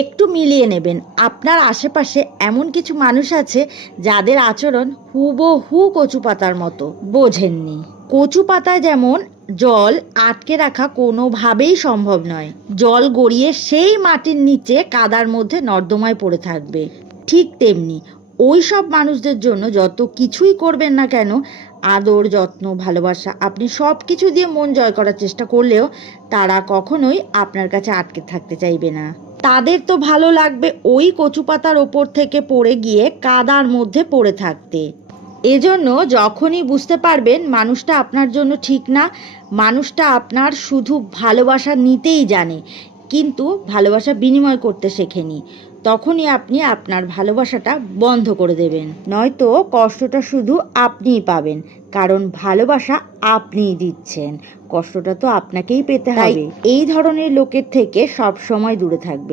একটু মিলিয়ে নেবেন। আপনার আশেপাশে এমন কিছু মানুষ আছে যাদের আচরণ হুবহু কচু পাতার মতো। বোঝেননি? কচু পাতায় যেমন জল আটকে রাখা কোনোভাবেই সম্ভব নয়, জল গড়িয়ে সেই মাটির নিচে কাদার মধ্যে নর্দমায় পড়ে থাকবে, ঠিক তেমনি ওই সব মানুষদের জন্য যত কিছুই করবেন না কেন, আদর, যত্ন, ভালোবাসা, আপনি সব কিছু দিয়ে মন জয় করার চেষ্টা করলেও তারা কখনোই আপনার কাছে আটকে থাকতে চাইবে না। তাদের তো ভালো লাগবে ওই কচু পাতার ওপর থেকে পড়ে গিয়ে কাদার মধ্যে পড়ে থাকতে। এজন্য যখনই বুঝতে পারবেন মানুষটা আপনার জন্য ঠিক না, মানুষটা আপনার শুধু ভালোবাসা নিতেই জানে কিন্তু ভালোবাসা বিনিময় করতে শেখেনি, তখনই আপনি আপনার ভালোবাসাটা বন্ধ করে দেবেন। নয়তো কষ্টটা শুধু আপনিই পাবেন, কারণ ভালোবাসা আপনিই দিচ্ছেন, কষ্টটা তো আপনাকেই পেতে হবে। এই ধরনের লোকের থেকে সব সময় দূরে থাকবেন।